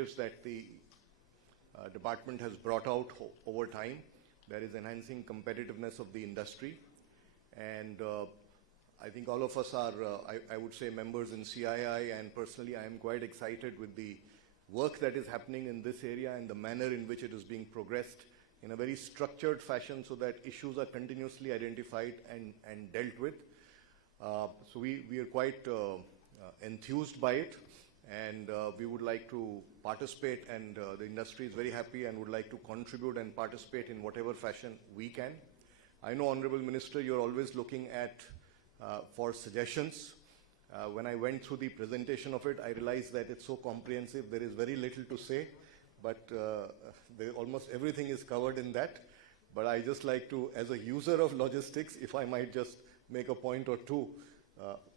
initiatives that the department has brought out over time. That is enhancing competitiveness of the industry. And I think all of us are, I would say, members in CII, and personally I am quite excited with the work that is happening in this area and the manner in which it is being progressed in a very structured fashion so that issues are continuously identified and dealt with. So we are quite enthused by it, and we would like to participate, and the industry is very happy and would like to contribute and participate in whatever fashion we can. I know, Honorable Minister, you're always looking at for suggestions. When I went through the presentation of it, I realized that it's so comprehensive, there is very little to say, but almost everything is covered in that. But I just like to, as a user of logistics, if I might just make a point or two,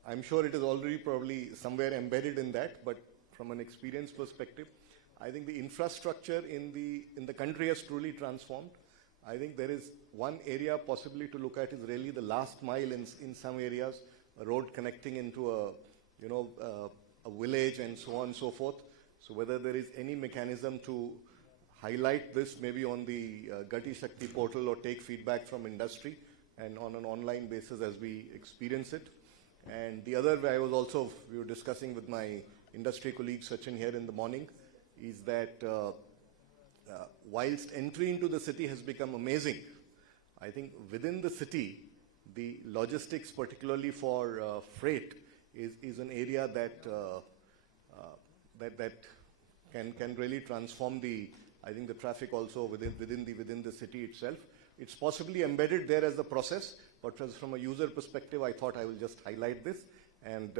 I'm sure it is already probably somewhere embedded in that, but from an experience perspective, I think the infrastructure in the country has truly transformed. I think there is one area possibly to look at is really the last mile in some areas, a road connecting into a village and so on and so forth. So whether there is any mechanism to highlight this maybe on the Gati Shakti portal or take feedback from industry and on an online basis as we experience it. And the other way we were discussing with my industry colleague Sachin here in the morning, is that whilst entry into the city has become amazing, I think within the city, the logistics, particularly for freight, is an area that can really transform the traffic also within the city itself. It's possibly embedded there as a process, but from a user perspective, I thought I will just highlight this. And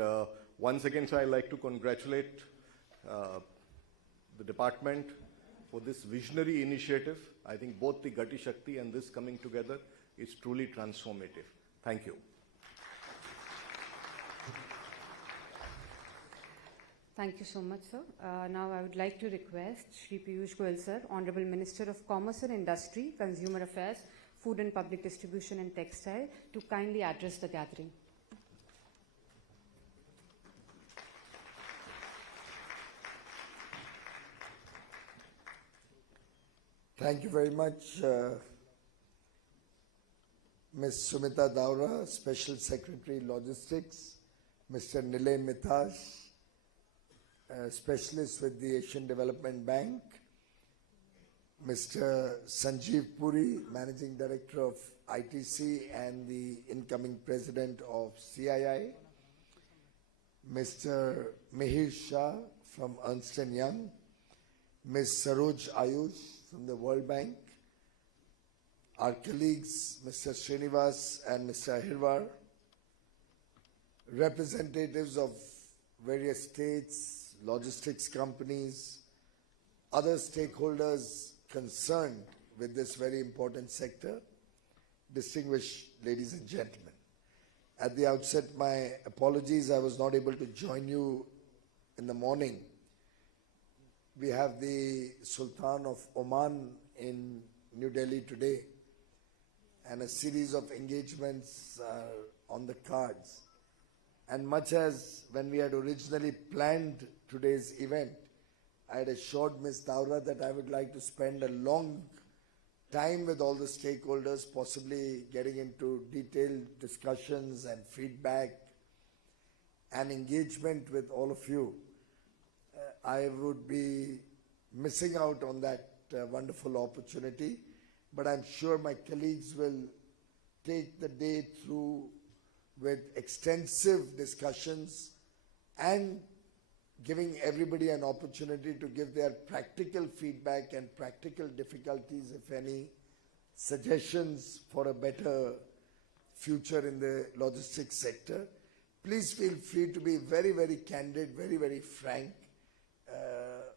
once again, so I'd like to congratulate the department for this visionary initiative. I think both the Gati Shakti and this coming together is truly transformative. Thank you. Thank you so much, sir. Now I would like to request Shri Piyush Goyal, sir, Honorable Minister of Commerce and Industry, Consumer Affairs, Food and Public Distribution and Textile, to kindly address the gathering. Thank you very much, Ms. Sumita Daura, Special Secretary Logistics, Mr. Nilay Mithaj, Specialist with the Asian Development Bank, Mr. Sanjeev Puri, Managing Director of ITC and the incoming President of CII, Mr. Mihir Shah from Ernst & Young, Ms. Saroj Ayush from the World Bank, our colleagues Mr. Srinivas and Mr. Ahirwar, representatives of various states, logistics companies, other stakeholders concerned with this very important sector, distinguished ladies and gentlemen. At the outset, my apologies, I was not able to join you in the morning. We have the Sultan of Oman in New Delhi today, and a series of engagements are on the cards. And much as when we had originally planned today's event, I had assured Ms. Daura that I would like to spend a long time with all the stakeholders, possibly getting into detailed discussions and feedback and engagement with all of you. I would be missing out on that wonderful opportunity, but I'm sure my colleagues will take the day through with extensive discussions and giving everybody an opportunity to give their practical feedback and practical difficulties, if any, suggestions for a better future in the logistics sector. Please feel free to be very, very candid, very, very frank.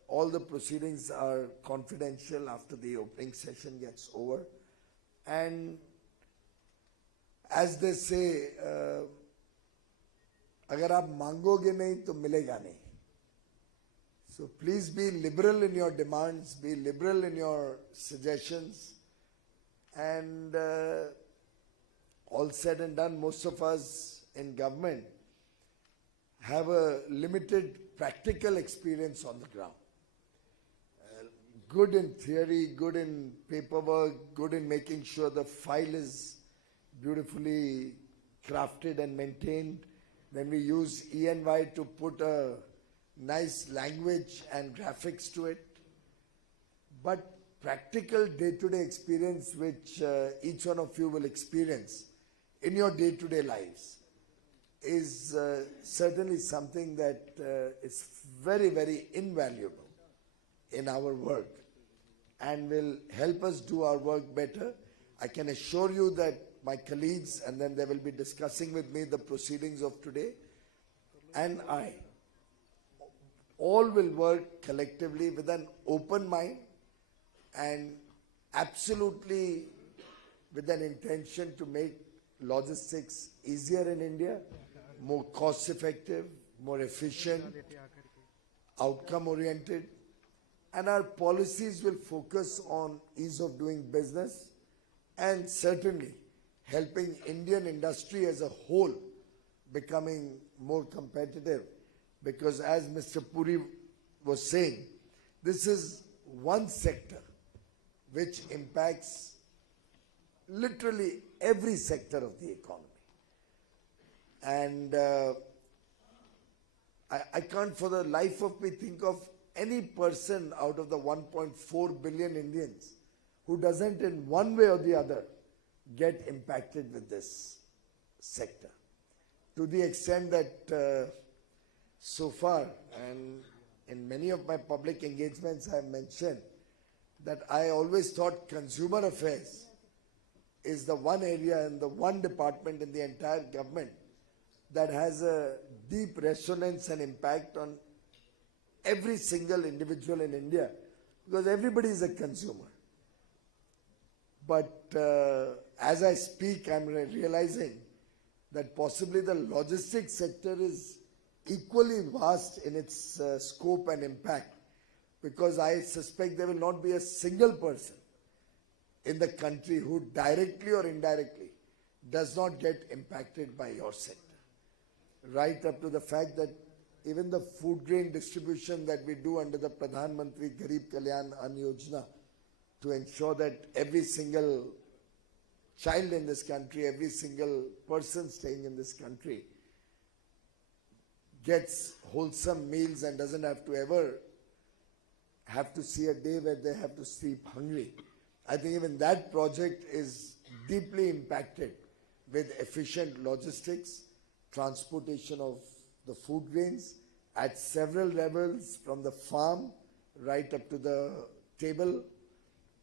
All the proceedings are confidential after the opening session gets over. And as they say, agar aap mangoge nahi to milega nahi. So please be liberal in your demands, be liberal in your suggestions, and all said and done, most of us in government have a limited practical experience on the ground. good in theory, good in paperwork, good in making sure the file is beautifully crafted and maintained. Then we use ENY to put a nice language and graphics to it. But practical day-to-day experience which each one of you will experience in your day-to-day lives is certainly something that is very, very invaluable in our work and will help us do our work better. I can assure you that my colleagues, and then they will be discussing with me the proceedings of today, and I, all will work collectively with an open mind and absolutely with an intention to make logistics easier in India, more cost effective, more efficient, outcome oriented, and our policies will focus on ease of doing business and certainly helping Indian industry as a whole becoming more competitive, because as Mr. Puri was saying, this is one sector which impacts literally every sector of the economy. And I can't for the life of me think of any person out of the 1.4 billion Indians who doesn't in one way or the other get impacted with this sector. To the extent that so far, and in many of my public engagements I have mentioned, that I always thought consumer affairs is the one area and the one department in the entire government that has a deep resonance and impact on every single individual in India, because everybody is a consumer. But as I speak, I'm realizing that possibly the logistics sector is equally vast in its scope and impact, because I suspect there will not be a single person in the country who directly or indirectly does not get impacted by your sector. Right up to the fact that even the food grain distribution that we do under the Pradhan Mantri Garib Kalyan Ann Yojana to ensure that every single child in this country, every single person staying in this country gets wholesome meals and doesn't have to ever have to see a day where they have to sleep hungry. I think even that project is deeply impacted with efficient logistics, transportation of the food grains at several levels, from the farm right up to the table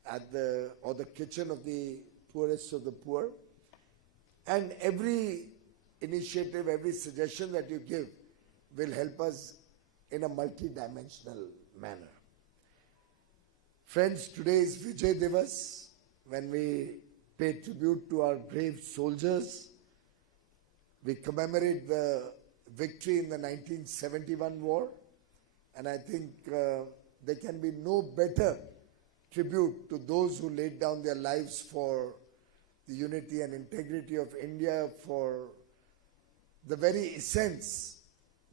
at the kitchen of the poorest of the poor. And every initiative, every suggestion that you give will help us in a multi-dimensional manner. Friends, today is Vijay Divas, when we pay tribute to our brave soldiers. We commemorate the victory in the 1971 war, and I think there can be no better tribute to those who laid down their lives for the unity and integrity of India, for the very essence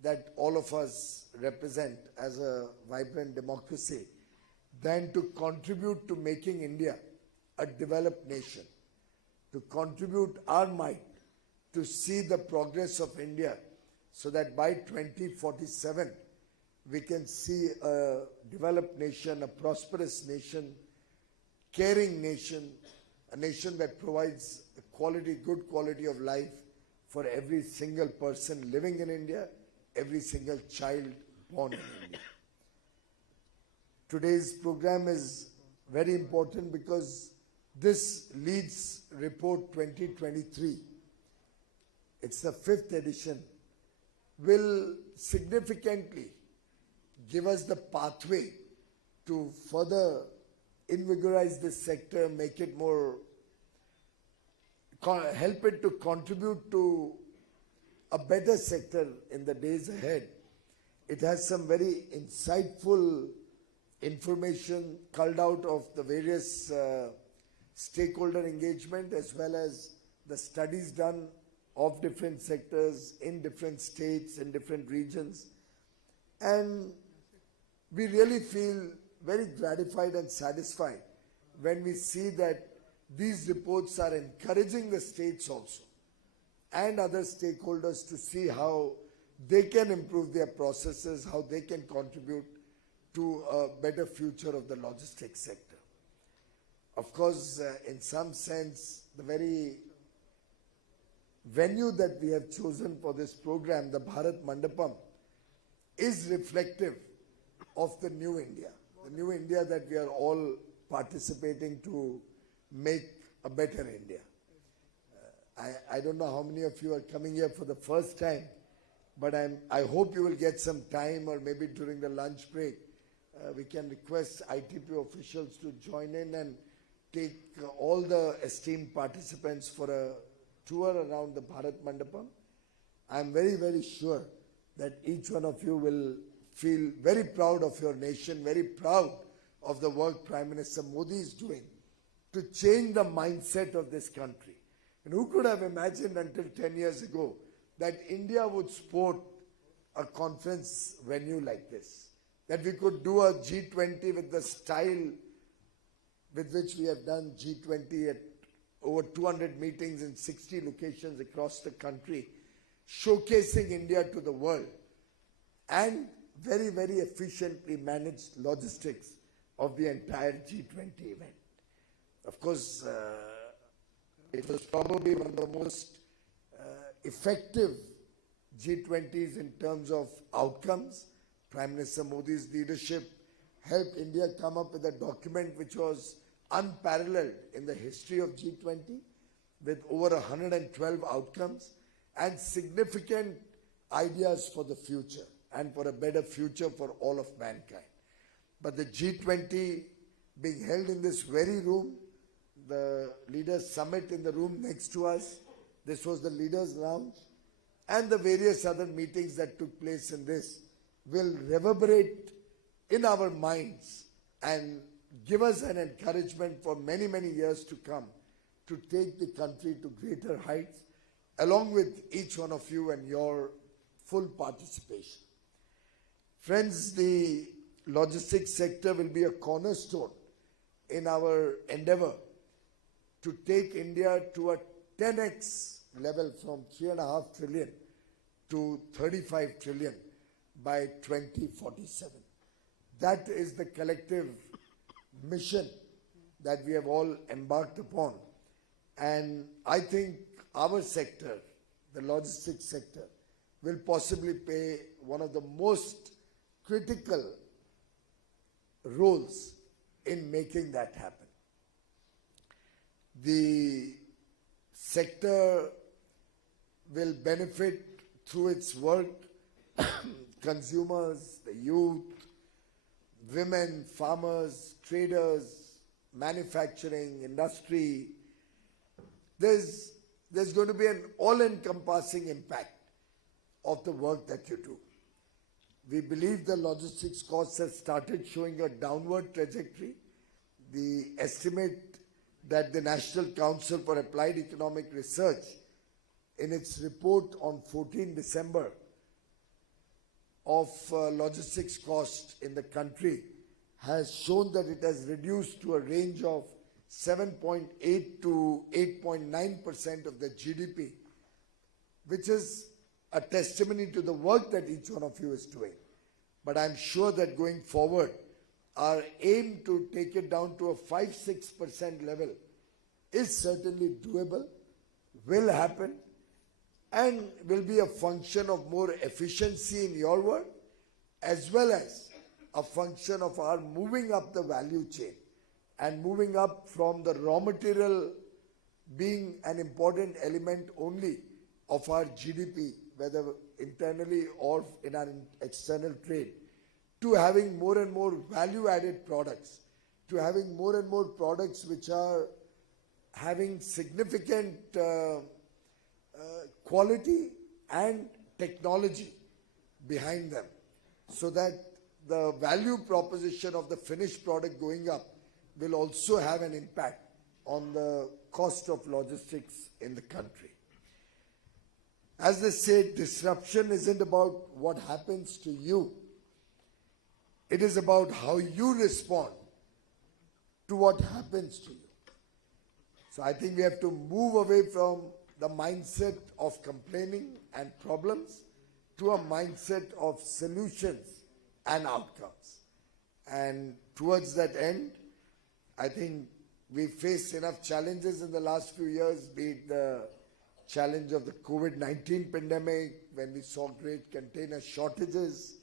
that all of us represent as a vibrant democracy, than to contribute to making India a developed nation, to contribute our might to see the progress of India, so that by 2047 we can see a developed nation, a prosperous nation, caring nation, a nation that provides a quality, good quality of life for every single person living in India, every single child born in India. Today's program is very important because this Leeds Report 2023, it's the 5th edition, will significantly give us the pathway to further invigorize this sector, make it more, help it to contribute to a better sector in the days ahead. It has some very insightful information culled out of the various stakeholder engagement, as well as the studies done of different sectors in different states, in different regions. And we really feel very gratified and satisfied when we see that these reports are encouraging the states also and other stakeholders to see how they can improve their processes, how they can contribute to a better future of the logistics sector. Of course, in some sense, the very venue that we have chosen for this program, the Bharat Mandapam, is reflective of the new India that we are all participating to make a better India. I don't know how many of you are coming here for the first time, but I hope you will get some time, or maybe during the lunch break, we can request ITP officials to join in and take all the esteemed participants for a tour around the Bharat Mandapam. I am very, very sure that each one of you will feel very proud of your nation, very proud of the work Prime Minister Modi is doing to change the mindset of this country. And who could have imagined until 10 years ago that India would sport a conference venue like this? That we could do a G20 with the style with which we have done G20 at over 200 meetings in 60 locations across the country, showcasing India to the world, and very, very efficiently managed logistics of the entire G20 event. Of course, it was probably one of the most effective G20s in terms of outcomes. Prime Minister Modi's leadership helped India come up with a document which was unparalleled in the history of G20, with over 112 outcomes and significant ideas for the future and for a better future for all of mankind. But the G20 being held in this very room, the Leaders Summit in the room next to us, this was the Leaders Lounge, and the various other meetings that took place in this will reverberate in our minds and give us an encouragement for many, many years to come to take the country to greater heights, along with each one of you and your full participation. Friends, the logistics sector will be a cornerstone in our endeavor to take India to a 10x level from 3.5 trillion to 35 trillion by 2047. That is the collective mission that we have all embarked upon. And I think our sector, the logistics sector, will possibly play one of the most critical roles in making that happen. The sector will benefit through its work consumers, the youth, women, farmers, traders, manufacturing, industry. There's going to be an all-encompassing impact of the work that you do. We believe the logistics costs have started showing a downward trajectory. The estimate that the National Council for Applied Economic Research, in its report on 14 December of logistics cost in the country, has shown that it has reduced to a range of 7.8 to 8.9% of the GDP, which is a testimony to the work that each one of you is doing. But I'm sure that going forward, our aim to take it down to a 5-6% level is certainly doable, will happen, and will be a function of more efficiency in your work, as well as a function of our moving up the value chain and moving up from the raw material being an important element only of our GDP, whether internally or in our external trade, to having more and more value-added products, to having more and more products which are having significant quality and technology behind them, so that the value proposition of the finished product going up will also have an impact on the cost of logistics in the country. As they say, disruption isn't about what happens to you. It is about how you respond to what happens to you. So I think we have to move away from the mindset of complaining and problems to a mindset of solutions and outcomes. And towards that end, I think we faced enough challenges in the last few years, be it the challenge of the COVID-19 pandemic, when we saw great container shortages,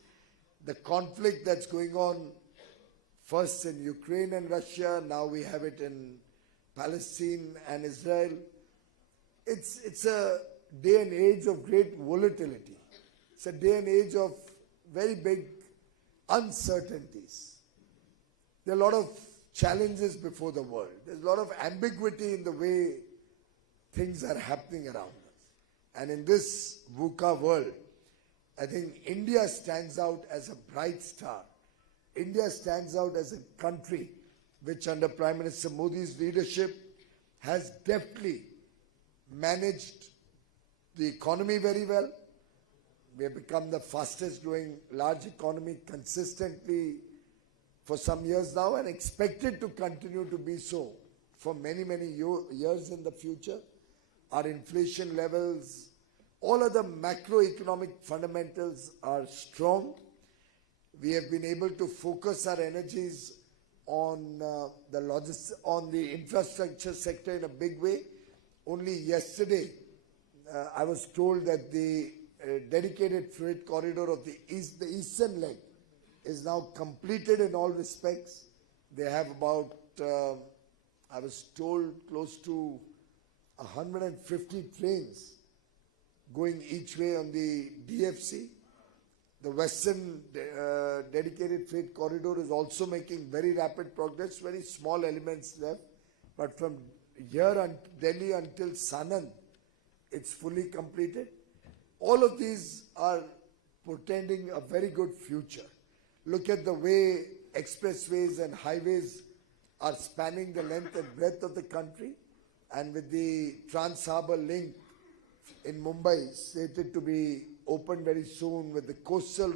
the conflict that's going on first in Ukraine and Russia, now we have it in Palestine and Israel. It's a day and age of great volatility. It's a day and age of very big uncertainties. There are a lot of challenges before the world. There's a lot of ambiguity in the way things are happening around us. And in this VUCA world, I think India stands out as a bright star. India stands out as a country which under Prime Minister Modi's leadership has deftly managed the economy very well. We have become the fastest growing large economy consistently for some years now and expected to continue to be so for many, many years in the future. Our inflation levels, all other macroeconomic fundamentals are strong. We have been able to focus our energies on the infrastructure sector in a big way. Only yesterday, I was told that the dedicated freight corridor of the eastern leg is now completed in all respects. They have about, I was told, close to 150 trains going each way on the DFC. The western dedicated freight corridor is also making very rapid progress, very small elements left. But from here Delhi until Sanand, it's fully completed. All of these are portending a very good future. Look at the way expressways and highways are spanning the length and breadth of the country, and with the Trans-Harbour link in Mumbai slated to be opened very soon, with the coastal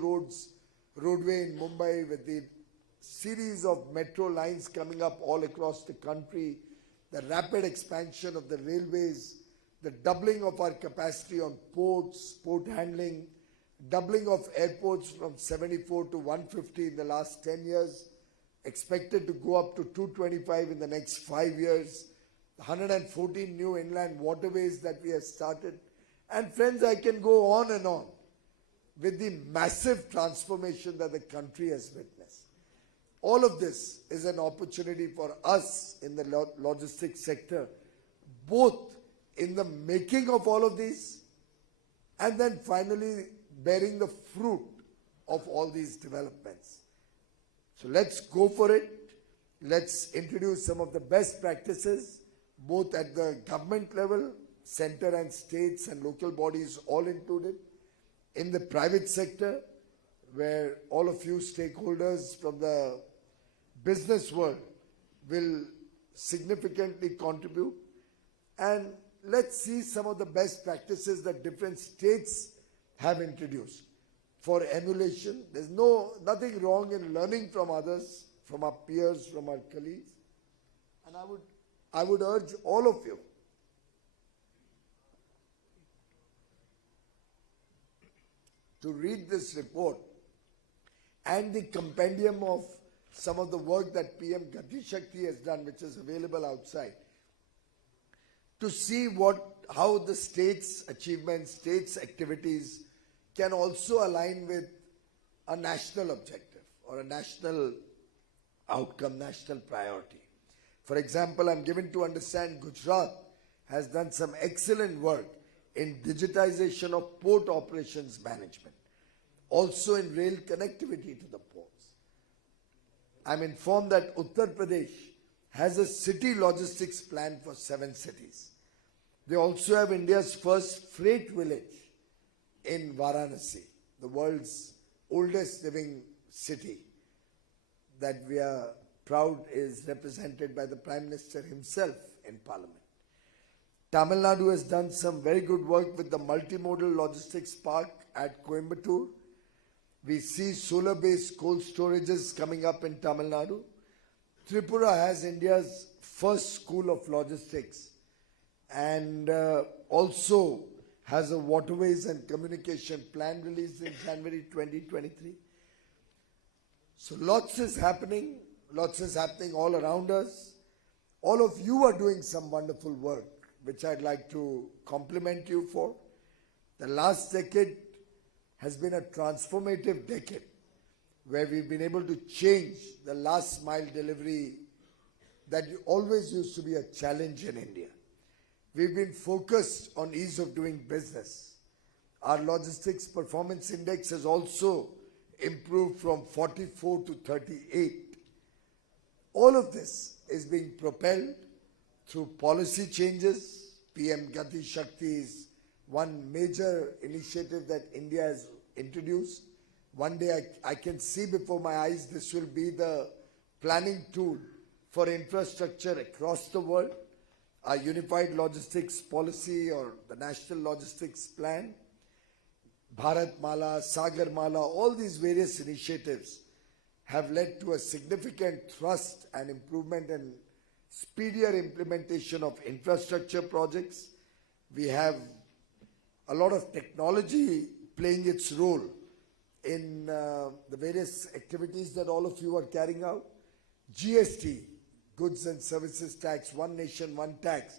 roadway in Mumbai, with the series of metro lines coming up all across the country, the rapid expansion of the railways, the doubling of our capacity on ports, port handling, doubling of airports from 74 to 150 in the last 10 years, expected to go up to 225 in the next 5 years, 114 new inland waterways that we have started. And friends, I can go on and on with the massive transformation that the country has witnessed. All of this is an opportunity for us in the logistics sector, both in the making of all of these and then finally bearing the fruit of all these developments. So let's go for it. Let's introduce some of the best practices, both at the government level, center and states and local bodies all included, in the private sector, where all of you stakeholders from the business world will significantly contribute. And let's see some of the best practices that different states have introduced for emulation. There's nothing wrong in learning from others, from our peers, from our colleagues. And I would urge all of you to read this report and the compendium of some of the work that PM Gati Shakti has done, which is available outside, to see how the state's achievements, state's activities can also align with a national objective or a national outcome, national priority. For example, I'm given to understand Gujarat has done some excellent work in digitization of port operations management, also in rail connectivity to the ports. I'm informed that Uttar Pradesh has a city logistics plan for 7 cities. They also have India's first freight village in Varanasi, the world's oldest living city that we are proud is represented by the Prime Minister himself in Parliament. Tamil Nadu has done some very good work with the multimodal logistics park at Coimbatore. We see solar-based cold storages coming up in Tamil Nadu. Tripura has India's first school of logistics and also has a waterways and communication plan released in January 2023. So lots is happening all around us. All of you are doing some wonderful work, which I'd like to compliment you for. The last decade has been a transformative decade where we've been able to change the last mile delivery that always used to be a challenge in India. We've been focused on ease of doing business. Our logistics performance index has also improved from 44 to 38. All of this is being propelled through policy changes. PM Gati Shakti is one major initiative that India has introduced. One day I can see before my eyes this will be the planning tool for infrastructure across the world. Our unified logistics policy or the national logistics plan, Bharat Mala, Sagar Mala, all these various initiatives have led to a significant thrust and improvement in speedier implementation of infrastructure projects. We have a lot of technology playing its role in the various activities that all of you are carrying out. GST, Goods and Services Tax, One Nation, One Tax,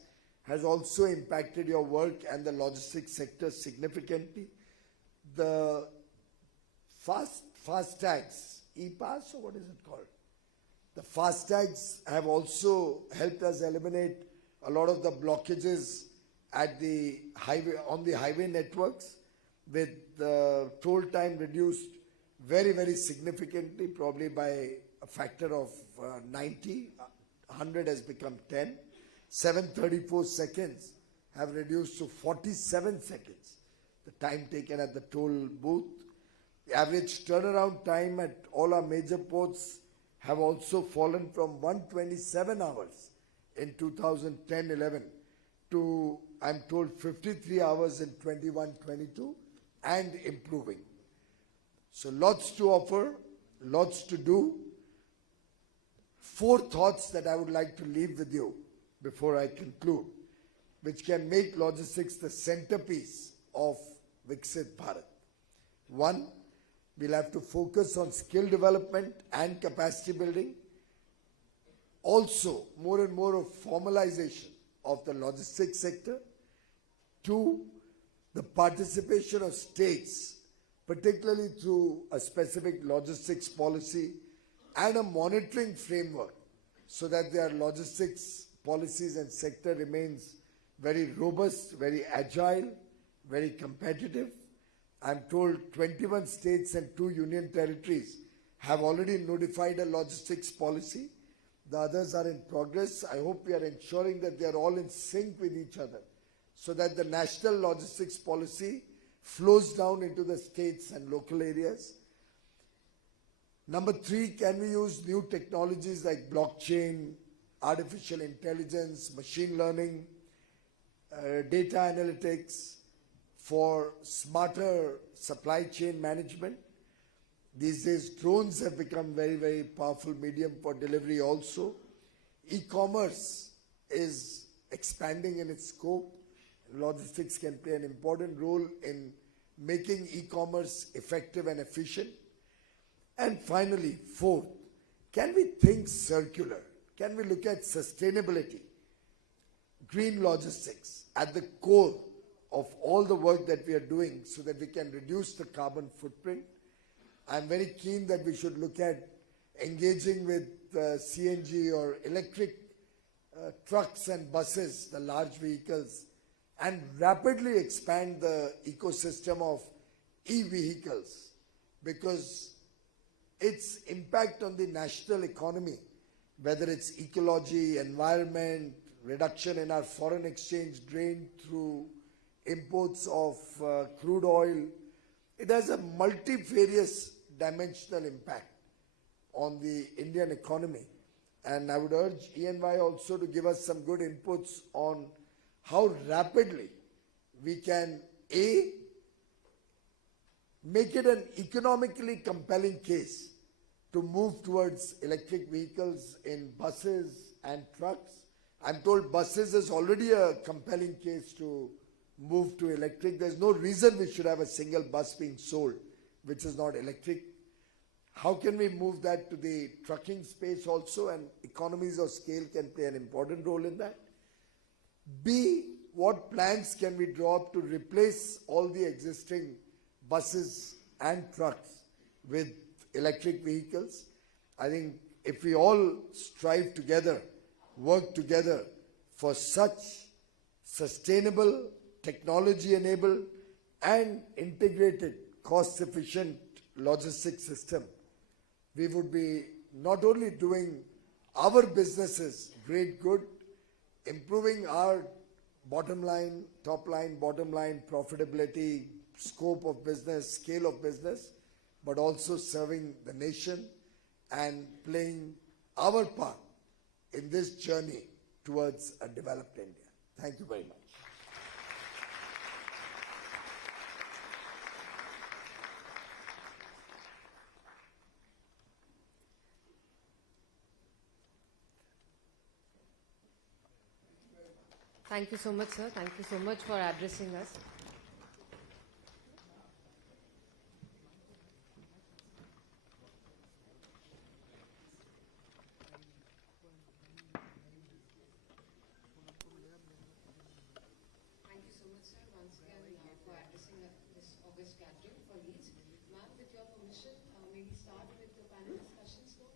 has also impacted your work and the logistics sector significantly. The fast tags, e-pass, or what is it called? The fast tags have also helped us eliminate a lot of the blockages at the highway, on the highway networks, with the toll time reduced very, very significantly, probably by a factor of 90. 100 has become 10. 734 seconds have reduced to 47 seconds. The time taken at the toll booth. The average turnaround time at all our major ports have also fallen from 127 hours in 2010-11 to, I'm told, 53 hours in 21-22 and improving. So lots to offer, lots to do. 4 thoughts that I would like to leave with you before I conclude, which can make logistics the centerpiece of Viksit Bharat. 1, we'll have to focus on skill development and capacity building. Also, more and more of formalization of the logistics sector. 2, the participation of states, particularly through a specific logistics policy and a monitoring framework so that their logistics policies and sector remains very robust, very agile, very competitive. I'm told 21 states and 2 union territories have already notified a logistics policy. The others are in progress. I hope we are ensuring that they are all in sync with each other so that the national logistics policy flows down into the states and local areas. Number 3, can we use new technologies like blockchain, artificial intelligence, machine learning, data analytics for smarter supply chain management? These days, drones have become very, very powerful medium for delivery also. E-commerce is expanding in its scope. Logistics can play an important role in making e-commerce effective and efficient. And finally, 4th, can we think circular? Can we look at sustainability? Green logistics at the core of all the work that we are doing so that we can reduce the carbon footprint. I'm very keen that we should look at engaging with CNG or electric trucks and buses, the large vehicles, and rapidly expand the ecosystem of e-vehicles, because its impact on the national economy, whether it's ecology, environment, reduction in our foreign exchange drain through imports of crude oil, it has a multifarious dimensional impact on the Indian economy. And I would urge ENY also to give us some good inputs on how rapidly we can, A, make it an economically compelling case to move towards electric vehicles in buses and trucks. I'm told buses is already a compelling case to move to electric. There's no reason we should have a single bus being sold which is not electric. How can we move that to the trucking space also, and economies of scale can play an important role in that? B, what plans can we draw up to replace all the existing buses and trucks with electric vehicles? I think if we all strive together, work together for such sustainable, technology-enabled and integrated, cost-efficient logistics system, we would be not only doing our businesses great good, improving our bottom line, top line, bottom line, profitability, scope of business, scale of business, but also serving the nation and playing our part in this journey towards a developed India. Thank you very much. Thank you so much, sir. Thank you so much for addressing us. Thank you so much, sir, once again for addressing this August gathering for Leeds. Ma'am, with your permission, may we start with the panel discussions now?